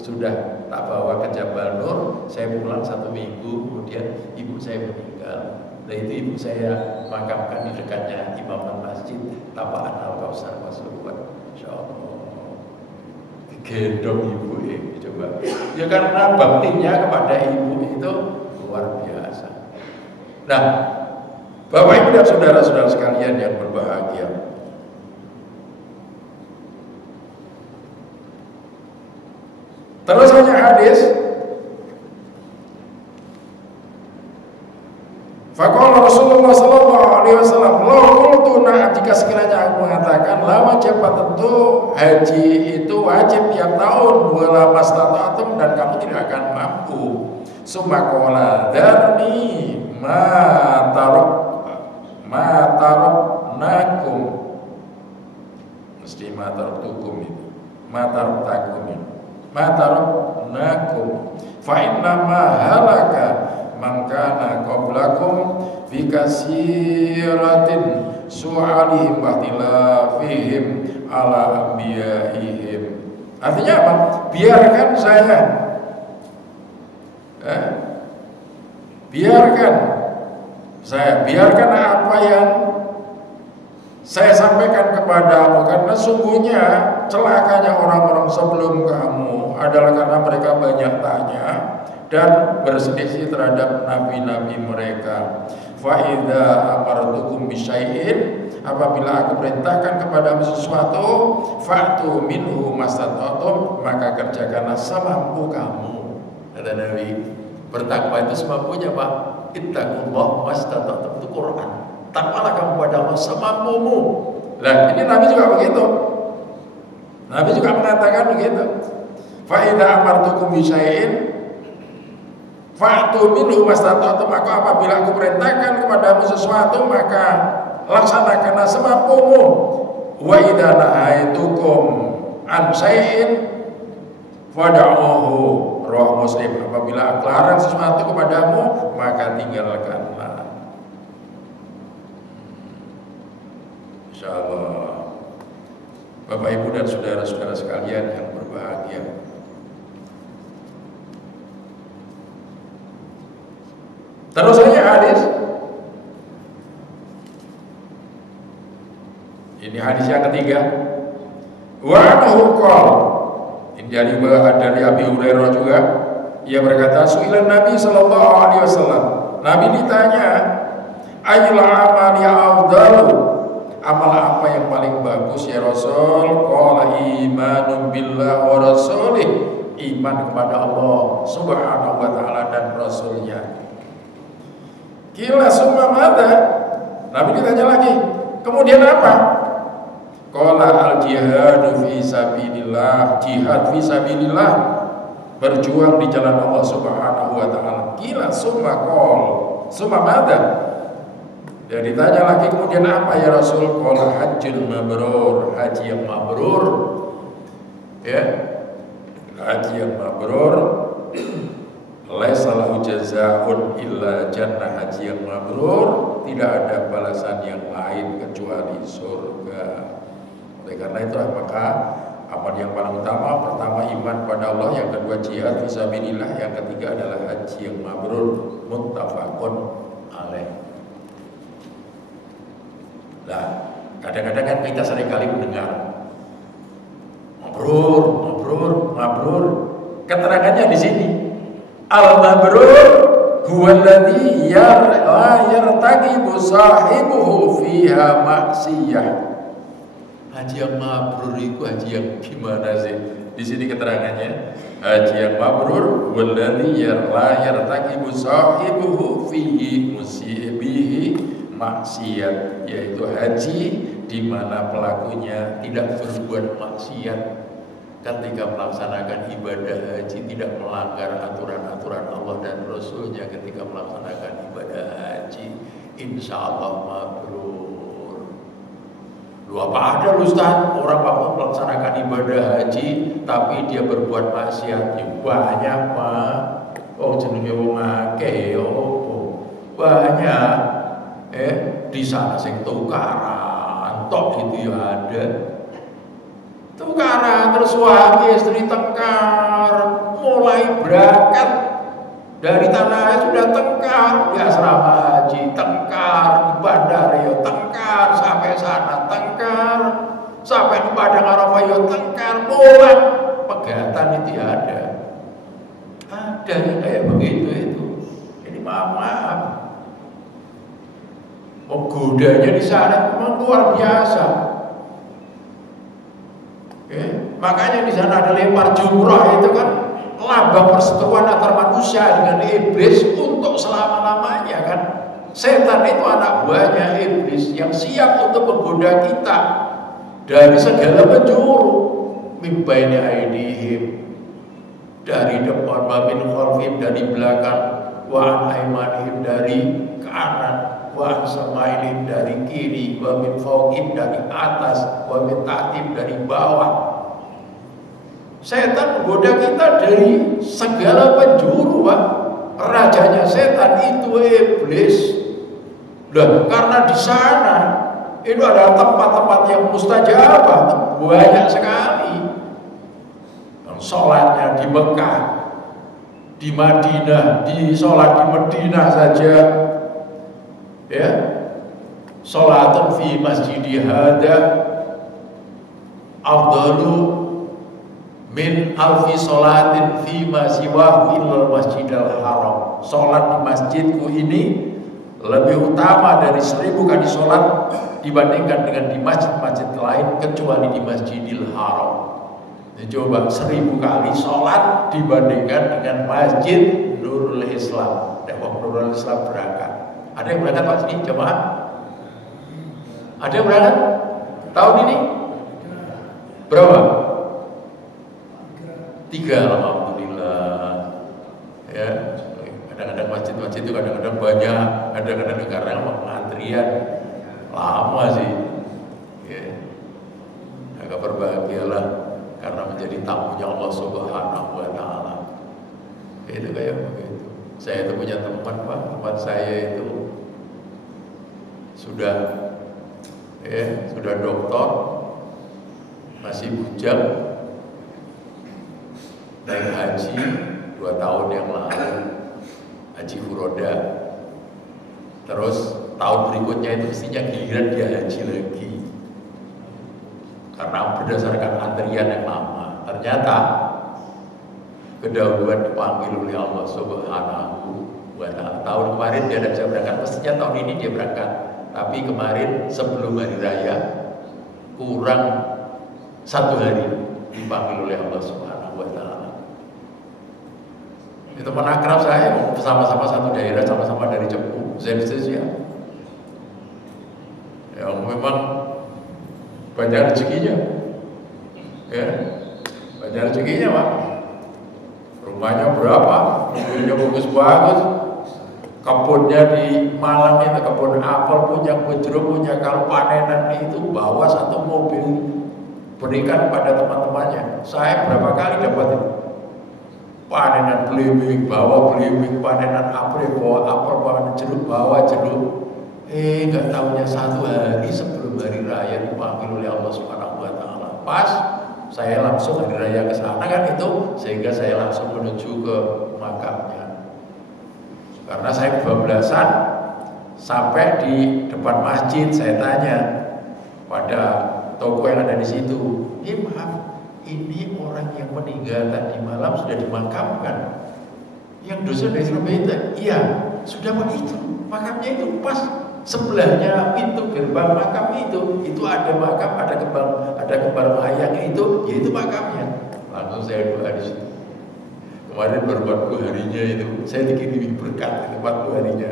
sudah tak bawa ke Jabal Nur, saya pulang 1 minggu, kemudian ibu saya meninggal. Nah itu ibu saya makamkan di dekatnya imaman masjid Tapaan Al-Kausar Pasuruan. Insya Allah digendong ibu ini coba. Ya karena baktinya kepada ibu itu luar biasa. Nah, Bapak Ibu dan saudara-saudara sekalian yang berbahagia, Terus hanya hadis. Faqala Rasulullah sallallahu alaihi wasallam, "Law qultu jika sekiranya aku mengatakan la wajib tentu haji itu wajib tiap tahun wala mastata'tum dan kamu tidak akan mampu." Summa qala darni ma taraknakum. Mesti ma taraktukum itu. Ma taraknakum fa inna ma halaka man kana qablakum bi kasiratin su'alihim wa ikhtilafihim ala anbiya'ihim. Artinya apa? Biarkan biarkan apa yang saya sampaikan kepadamu, karena sungguhnya celakanya orang-orang sebelum kamu adalah karena mereka banyak tanya dan berselisih terhadap nabi-nabi mereka. Fa idza amartukum bisyai'in, apabila aku perintahkan kepadamu sesuatu, fa'tu minhu mastata'tum, maka kerjakanlah semampu kamu. Kata Nabi, bertakwa itu semampunya, Pak. Ittaqullah mastata'tum, itu Quran. Takwalah kamu pada Allah semampumu. Lah, ini Nabi juga begitu. Nabi juga mengatakan begitu. Fa idza amartukum bisyai'in fa'tu minhu mastata'tum, maka apabila aku perintahkan kepadamu sesuatu, maka laksanakanlah semampumu. Wa idza nahaitukum an syai'in fad'uhu, rawahu Muslim. Apabila aku larang sesuatu kepadamu, maka tinggalkanlah. Insyaallah, Bapak Ibu dan saudara-saudara sekalian yang berbahagia, terus saja hadis. Ini hadis yang ketiga. Wa anhu qala, ini dari Abi Hurairah juga. Ia berkata, su'ilan Nabi sallallahu alaihi wasallam. Nabi ditanya, ayyul amali afdalu, amal apa yang paling bagus ya Rasul? Qala imanun billah wa rasulih, iman kepada Allah subhanahu wa ta'ala dan Rasulnya. Kila summa mada, Nabi ditanya lagi, kemudian apa? Qala al-jihadu fi sabilillah, jihad fi sabilillah, berjuang di jalan Allah subhanahu wa ta'ala. Kila summa qol, summa mada, dan ditanya lagi, kemudian apa ya Rasul? Qala hajjul mabrur, haji yang mabrur. Ya, haji yang mabrur, laisa lahu jazaa'un illa jannah, haji yang mabrur tidak ada balasan yang lain kecuali surga. Oleh karena itu, maka amal yang paling utama, pertama iman pada Allah, yang kedua jihad fisabilillah, yang ketiga adalah haji yang mabrur. Muttafaqun alaih. Nah, kadang-kadang kan kita seringkali mendengar mabrur. Keterangannya di sini. Al-mabrur huwa alladhi la yartaqibu sahibuhu fiha maksiyah. Haji yang mabrur itu haji yang gimana sih? Di sini keterangannya, haji yang mabrur huwa alladhi la yartaqibu sahibuhu fihi musibihi maksiat, yaitu haji di mana pelakunya tidak berbuat maksiat ketika melaksanakan ibadah haji, tidak melanggar aturan-aturan Allah dan Rasulnya ketika melaksanakan ibadah haji, insya Allah mabrur. Lu apa ada Ustaz, orang mau melaksanakan ibadah haji tapi dia berbuat maksiat? Ya banyak, Pak. Oh jenenge wong akeh yo. Banyak. Di sana sing tukaran, tok itu ya ada. Tukaran terus suami istri tengkar, mulai berangkat dari tanah sudah tengkar, di asrama haji tengkar, di bandara ya tengkar, sampai sana tengkar, sampai di Padang Arafah ya tengkar, pulang pegatan itu ada yang kayak begitu itu. Ini maaf. Godanya di sana memang luar biasa. Makanya di sana ada lempar jumrah itu kan lambang perseteruan antara manusia dengan iblis untuk selama-lamanya kan. Setan itu anak buahnya iblis yang siap untuk menggoda kita dari segala penjuru. Mimbaini aidihim, dari depan, wa min khalfihim, dari belakang, wa an aimanihim, dari kanan, wa an samailihim, dari kiri, wa min fawqihim, dari atas, wa min tahtihim, dari bawah. Setan menggoda kita dari segala penjuru, Pak. Rajanya setan itu iblis. Nah, karena di sana itu adalah tempat-tempat yang mustajabah, banyak sekali. Sholatnya di Mekah, di Madinah, di sholat di Madinah saja, ya. Sholatun fi masjidi hada afdalu min alfi sholatin fi ma siwahu illal masjidal haram. Sholat di masjidku ini lebih utama dari 1000 kali sholat dibandingkan dengan di masjid-masjid lain kecuali di Masjidil Haram. Ya, coba 1000 kali sholat dibandingkan dengan Masjid Nurul Islam. Nurul Islam berangkat. Ada yang berangkat Pak sini? Coba. Ada yang berangkat tahun ini? Berapa? 3, alhamdulillah. Ya, kadang-kadang masjid-masjid itu kadang-kadang banyak, kadang-kadang karena antrian lama sih. Ya. Agak berbahagialah karena menjadi tamunya Allah Subhanahu wa Ta'ala. Itu kayak begitu. Saya itu punya teman, Pak. Teman saya itu sudah doktor, masih bujang, naik haji 2 tahun yang lalu, haji furoda. Terus tahun berikutnya itu mestinya giliran dia haji lagi. Karena berdasarkan antrian yang lama, ternyata kedahuluan dipanggil oleh Allah Subhanahu wa Ta'ala. Tahun kemarin dia tidak bisa berangkat, mestinya tahun ini dia berangkat. Tapi kemarin sebelum hari raya kurang 1 hari dipanggil oleh Allah Subhanahu wa Ta'ala. Itu teman akrab saya, sama-sama satu daerah, sama-sama dari Cepu, Zensia. Ya memang banyak rezekinya, ya, banyak rezekinya Pak. Rumahnya berapa, mobilnya bagus-bagus, kebunnya di Malang itu kebun apel punya, jeruk punya. Kalau panenan itu bawa 1 mobil berikan pada teman-temannya. Saya berapa kali dapat itu, panenan belimbing, bawa belimbing, panenan apel, bawa apel, panenan jeruk, bawa jeruk. Nggak tahunya 1 hari sebelum hari raya dipanggil oleh Allah Subhanahu wa Ta'ala. Pas saya langsung hari raya ke sana kan itu, sehingga saya langsung menuju ke makamnya. Karena saya kebablasan, sampai di depan masjid saya tanya pada toko yang ada di situ, maaf, ini orang yang meninggal tadi malam sudah dimakamkan. Yang dosa dari Surabaya, iya, sudah begitu. Makamnya itu pas sebelahnya pintu gerbang makam itu ada makam, ada kembar mayang itu, yaitu makamnya. Langsung saya doa di situ. Kemarin baru 40 harinya itu, saya dikirimi berkat itu 40 harinya.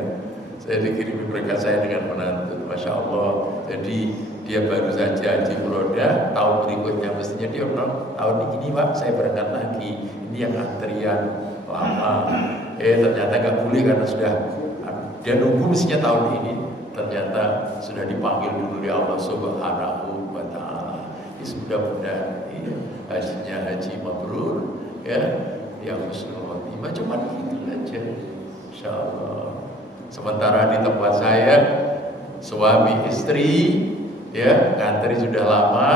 Saya dikirimi berkat saya dengan menantu, masya Allah. Jadi dia baru saja haji furoda, tahun berikutnya mestinya dia bilang tahun ini Pak saya berangkat lagi. Ini yang antrian lama. Ternyata nggak boleh karena sudah dia nunggu mestinya tahun ini. Ternyata sudah dipanggil dulu oleh Allah Subhanahu wa Ta'ala. Mudah-mudahan hajinya haji mabrur, ya, yang husnul khotimah. Cuma gitu aja, insyaallah. Sementara di tempat saya suami istri, ya, ngantri sudah lama,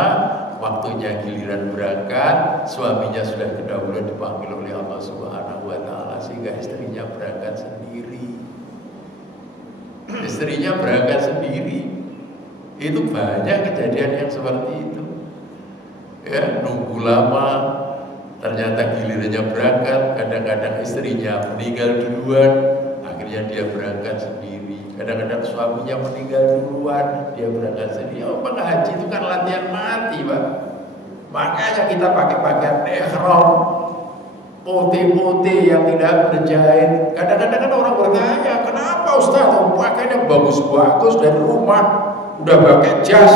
waktunya giliran berangkat, suaminya sudah kedahuluan dipanggil oleh Allah Subhanahu wa Ta'ala, sehingga istrinya berangkat sendiri. Istrinya berangkat sendiri. Itu banyak kejadian yang seperti itu. Ya, nunggu lama, ternyata gilirannya berangkat, kadang-kadang istrinya meninggal duluan, akhirnya dia berangkat sendiri. Kadang-kadang suaminya meninggal duluan, dia berangkat sendiri. Oh, haji itu kan latihan mati, Pak. Makanya kita pakai pakaian ihram. putih-putih yang tidak berjahit. Kadang-kadang kan orang bertanya, kenapa Ustaz pakainya bagus-bagus dari rumah, udah pakai jas,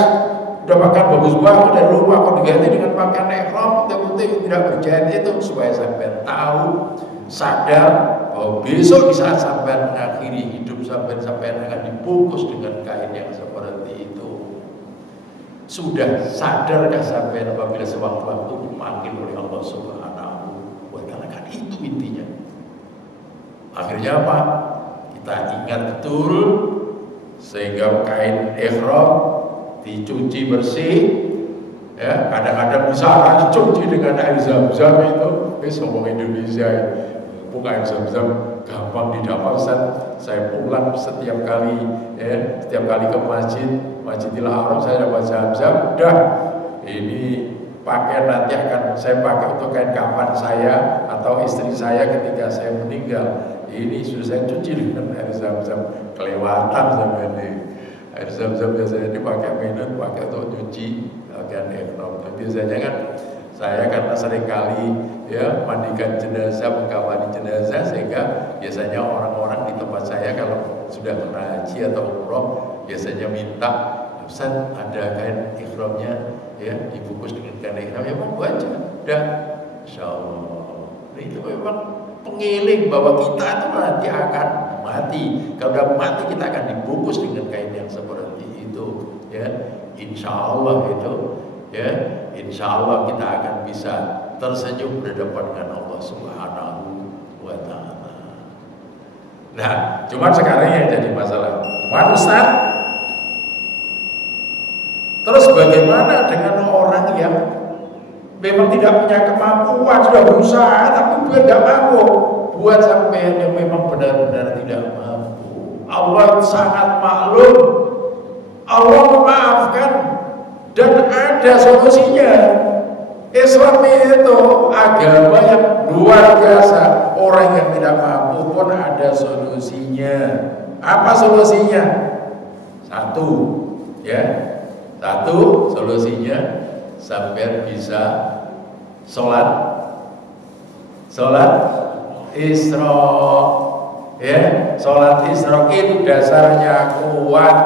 udah pakai bagus-bagus dari rumah, kok diganti dengan pakaian ihram putih-putih tidak berjahit? Itu supaya sampai tahu, sadar bahwa besok di saat sampai mengakhiri hidup sampai akan dibungkus dengan kain yang seperti itu. Sudah sadarkah sampai apabila sewaktu-waktu dipanggil oleh Allah Subhanahu wa Ta'ala? Kan itu intinya. Akhirnya apa? Kita ingat betul sehingga kain ihram dicuci bersih. Ya, kadang-kadang bisa dicuci dengan air zam-zam itu. Ngomong Indonesia, bukan air zam-zam gampang didapat. Saya pulang setiap kali ke Masjidil Haram saya dapat zam-zam. Udah, ini pakaian nanti akan saya pakai untuk kain kafan saya atau istri saya ketika saya meninggal. Ini sudah saya cuci dengan air zam-zam. Kelewatan sampai ini. Air zam-zam biasanya dipakai minum, pakai untuk cuci pakaian ihram. Tapi biasanya kan saya karena sering kali mandikan jenazah, mengkafani jenazah, sehingga biasanya orang-orang di tempat saya kalau sudah pernah haji atau umroh biasanya minta, Ustaz ada kain ihramnya dibungkus dengan kain ihram, ya mau aja. Dan insyaallah itu memang pengiling bahwa kita itu nanti akan mati. Kalau sudah mati kita akan dibungkus dengan kain yang seperti itu, insyaallah itu. Insyaallah kita akan bisa tersenyum berhadapan dengan Allah Subhanahu wa Ta'ala. Nah, cuma sekarang yang jadi masalah, Ustaz, terus bagaimana dengan orang yang memang tidak punya kemampuan, sudah berusaha tapi dia tidak mampu? Buat sampai yang memang benar-benar tidak mampu, Allah sangat maklum, Allah memaafkan. Dan ada solusinya. Islam itu agama yang luar biasa. Orang yang tidak mampu pun ada solusinya. Apa solusinya? Satu solusinya sampai bisa sholat Isra. Sholat Isra itu dasarnya kuat.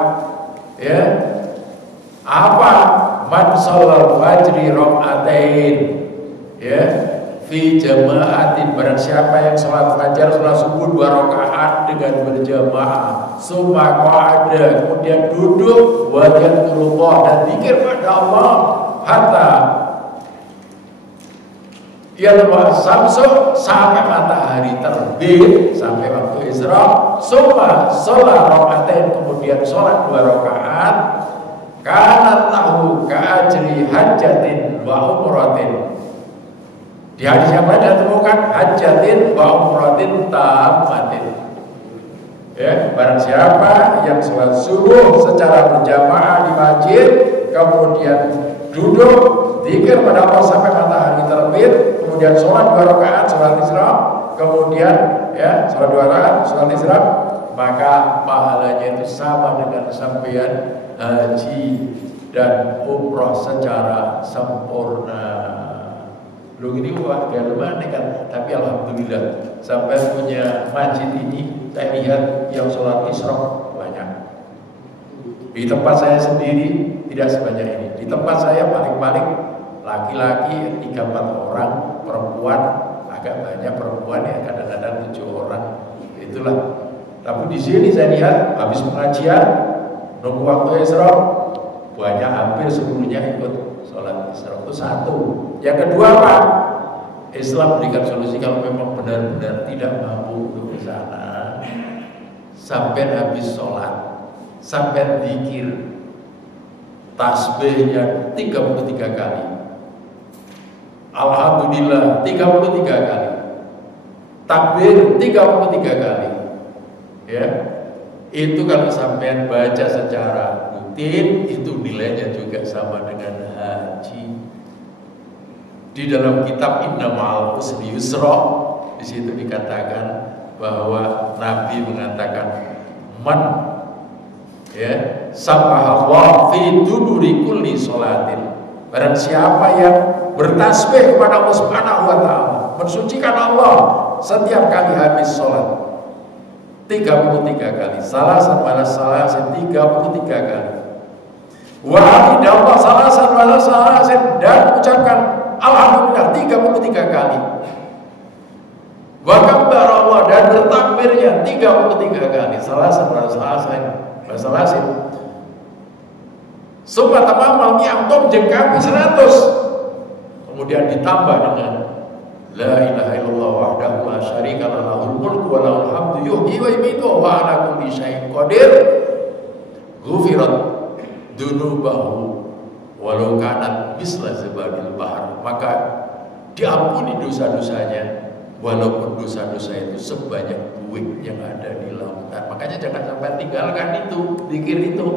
Apa? Man sholal fajri rakaatain fi jama'atin. Barang siapa yang sholat fajar, sholat subuh 2 rakaat dengan berjamaah, summa qa'ada, kemudian duduk, wa yadhkurullah, dan zikir pada Allah hatta samsu, sampai matahari terbit, sampai waktu Isra, summa sholat rakaatain, kemudian sholat 2 rakaat, karena tahu keajri hajatin wa umratin. Di hadis yang lain ditemukan hajatin wa umratin tamatin. Barang siapa yang sholat subuh secara berjamaah di masjid, kemudian duduk zikir pada Allah sampai matahari terbit, kemudian sholat 2 rakaat sholat Isra, kemudian sholat 2 rakaat sholat Isra, maka pahalanya itu sama dengan sampean haji dan umroh secara sempurna. Lu ini warga mana kan? Tapi alhamdulillah sampai punya masjid ini, saya lihat yang sholat Isra banyak. Di tempat saya sendiri tidak sebanyak ini. Di tempat saya paling-paling laki-laki 3-4 orang, perempuan agak banyak, perempuan ya kadang-kadang 7 orang. Itulah. Tapi di sini saya lihat habis pengajian nunggu waktu Isra, banyak hampir seluruhnya ikut sholat Isra. Itu satu. Yang kedua apa? Islam berikan solusi kalau memang benar-benar tidak mampu untuk ke sana, sampai habis sholat, sampai zikir, tasbihnya 33 kali, alhamdulillah 33 kali, takbir 33 kali. Itu kalau sampean baca secara rutin, itu nilainya juga sama dengan haji. Di dalam kitab Inna ma'al usri yusra, di situ dikatakan bahwa Nabi mengatakan man sabbahallah fi duburi kulli sholatin. Barang siapa yang bertasbih kepada Allah Subhanahu wa Ta'ala, mensucikan Allah setiap kali habis sholat 33 kali. Salasan balas salasin 33 kali. Wa hamidallah salasan balas salasin, dan ucapkan alhamdulillah 33 kali. Wa kabbarallah, dan bertakbirnya 33 kali. Salasan balas salasin. Summa tamamal mi'atum, jengkapi 100. Kemudian ditambah dengan la ilaha illallah wahdahu la syarika lahul mulku wa lahul hamdu yuhyi wa yumiitu wa ala kulli syai'in qadir. Ghufirat dunubahu walau kanat misla zabadil bahr, maka diampuni dosa-dosanya walaupun dosa-dosa itu sebanyak buih yang ada di lautan. Makanya jangan sampai tinggalkan itu, zikir itu.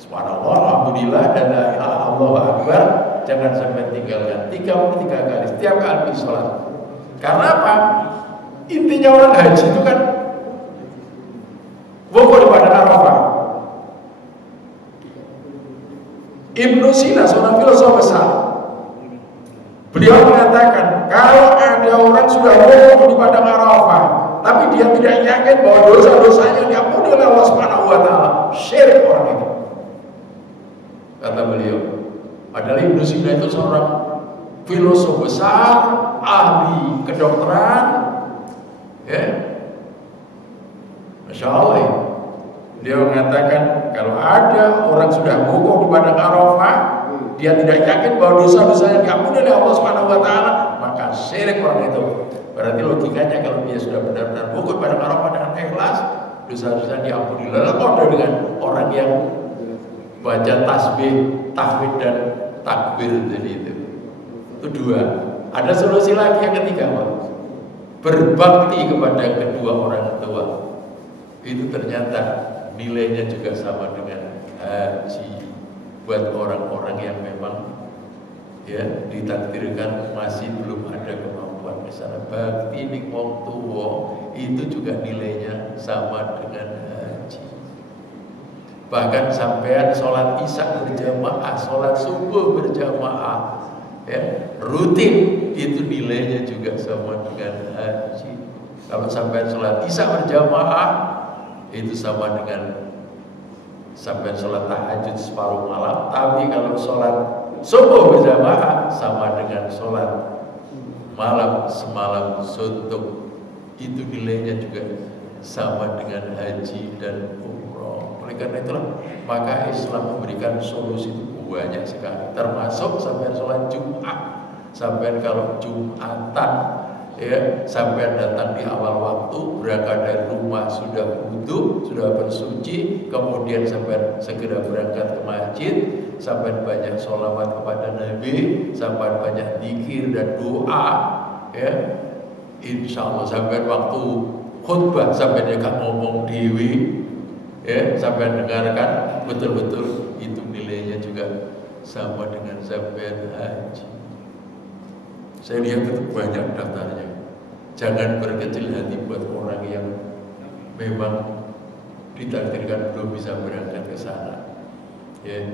Subhanallah, alhamdulillah, dan la ilaha Allahu akbar, jangan sampai tinggalkan 33 kali setiap kali sholat. Karena apa? Intinya orang haji itu kan wukuf di padang Arafah. Ibnu Sina, seorang filosof besar, beliau mengatakan kalau ada orang sudah wukuf di padang Arafah tapi dia tidak yakin bahwa dosa-dosanya diampuni oleh Allah Subhanahu wa taala, syirik orang itu. Kata beliau, padahal Ibnu Sina itu seorang filosof besar, ahli kedokteran, ya, Masya Allah ya. Dia mengatakan kalau ada orang sudah wukuf di padang Arafah, dia tidak yakin bahwa dosa-dosanya diampuni oleh Allah Subhanahu wa taala, maka syirik orang itu. Berarti logikanya kalau dia sudah benar-benar wukuf di padang Arafah dengan ikhlas, dosa-dosanya diampuni. Lalu kode dengan orang yang baca tasbih, tahmid, dan takbir jadi itu. Itu dua. Ada solusi lagi yang ketiga, Pak. Berbakti kepada kedua orang tua. Itu ternyata nilainya juga sama dengan haji buat orang-orang yang memang ya ditakdirkan masih belum ada kemampuan ke sana. Bakti ning wong tuwa itu juga nilainya sama dengan haji. Bahkan sampean sholat isya berjamaah, sholat subuh berjamaah, ya, rutin, itu nilainya juga sama dengan haji. Kalau sampean sholat isya berjamaah, itu sama dengan sampean sholat tahajud separuh malam. Tapi kalau sholat subuh berjamaah, sama dengan sholat malam semalam suntuk. Itu nilainya juga sama dengan haji dan umroh. Oleh karena itulah maka Islam memberikan solusi itu banyak sekali, termasuk sampai sholat Jumat. Sampai kalau Jumatan, ya, sampai datang di awal waktu, berangkat dari rumah sudah wudu, sudah bersuci, kemudian sampai segera berangkat ke masjid, sampai banyak sholawat kepada Nabi, sampai banyak zikir dan doa, ya, insya Allah sampai waktu khutbah sampai dia ngomong dewi, ya, sampai dengarkan betul-betul, itu nilainya juga sama dengan sampai haji. Saya lihat itu banyak daftarnya. Jangan berkecil hati buat orang yang memang ditakdirkan belum bisa berangkat ke sana, ya.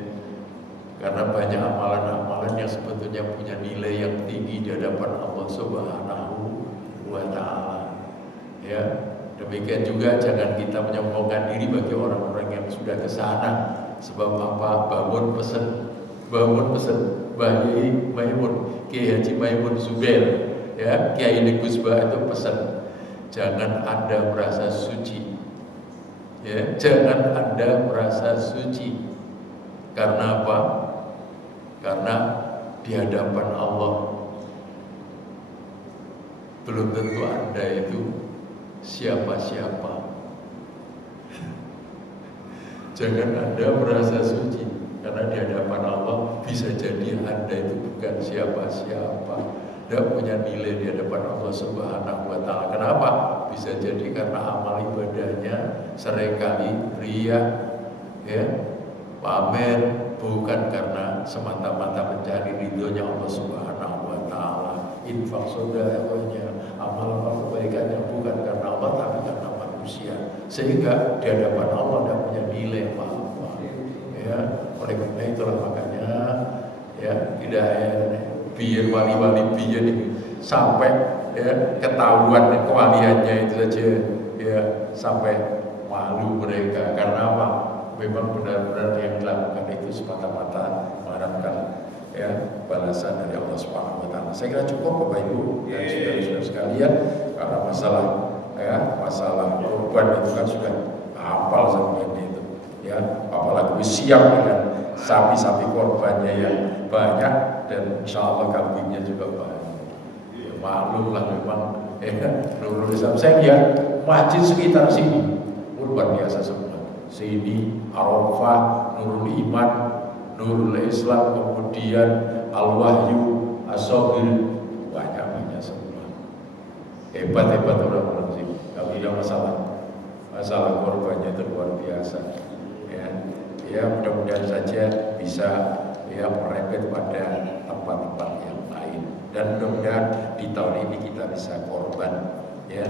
Karena banyak amalan-amalan yang sebetulnya punya nilai yang tinggi di hadapan Allah Subhanahu wa taala. Ya, demikian juga jangan kita menyombongkan diri bagi orang-orang yang sudah ke sana. Sebab apa? Bangun pesen Mbah Maimun, Kiai Haji Maimun Zubair, ya, Kiai Negusbah itu pesan, jangan Anda merasa suci, ya, jangan Anda merasa suci. Karena apa? Karena di hadapan Allah belum tentu Anda itu siapa-siapa. Jangan Anda merasa suci, karena di hadapan Allah bisa jadi Anda itu bukan siapa-siapa, tidak punya nilai di hadapan Allah Subhanahu wa taala. Kenapa? Bisa jadi karena amal ibadahnya seringkali riya, ya, pamer, bukan karena semata-mata mencari ridhonya Allah Subhanahu wa taala. Infak sedekahnya, amal-amal kebaikannya bukan karena Allah tapi karena manusia. Sehingga di hadapan Allah tidak punya nilai apa-apa. Ya, oleh karena itulah makanya, ya, tidak biar wali-wali biar sampai ya ketahuan kewaliannya itu saja ya sampai malu mereka. Karena apa? Memang benar-benar yang dilakukan itu semata-mata mengharapkan ya balasan dari Allah Subhanahu wa taala. Saya kira cukup Bapak Ibu dan saudara-saudara sekalian, karena masalah korban itu kan sudah hafal sampai itu ya, apalagi siap dengan sapi-sapi korbannya yang banyak dan insya Allah kambingnya juga banyak. Ya, maklum lah memang Nurul Islam. Saya lihat masjid sekitar sini luar biasa semua. Sini Arafah, Nurul Iman, Nurul Islam, kemudian Al-Wahyu, As-Soghir, banyak semua. Hebat orang-orang sini. Kalau tidak masalah korbannya itu luar biasa. Ya mudah-mudahan saja bisa ya merembet pada tempat-tempat yang lain. Dan mudah-mudahan di tahun ini kita bisa korban, ya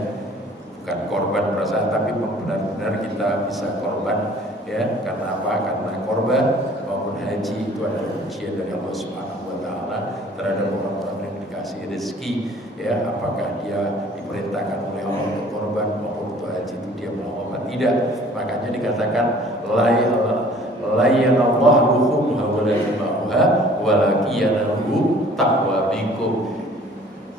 bukan korban perasaan, tapi benar-benar kita bisa korban, ya karena apa? Karena korban maupun haji itu adalah ujian dari Allah Subhanahu wa taala terhadap orang-orang yang dikasih rezeki, ya apakah dia diperintahkan oleh Allah untuk korban maupun untuk haji itu dia mau apa tidak. Makanya dikatakan la yanallahu luhumha wa la dima'uha walakin yanaluhu taqwa minkum.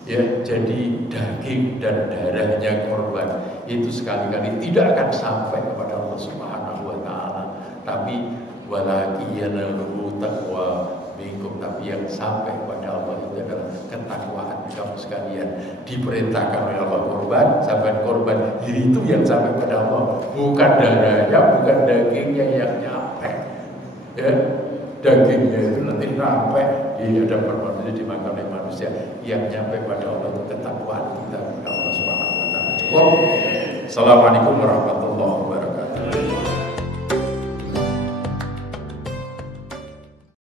Ya, jadi daging dan darahnya korban itu sekali-kali tidak akan sampai kepada Allah Subhanahu wa taala, tapi walakin yanaluhu taqwa minkum, tapi yang sampai kepada Allah itu adalah ketakwaan kamu sekalian. Diperintahkan oleh Allah korban, sampai korban itu yang sampai kepada Allah, bukan darahnya, bukan dagingnya yang nyampe. Ya, dagingnya itu nanti sampai di hadapan manusia, dimakan oleh manusia. Yang nyampe pada Allah itu ketakwaan kita kepada Allah Subhanahu wa taala. Assalamualaikum warahmatullahi wabarakatuh.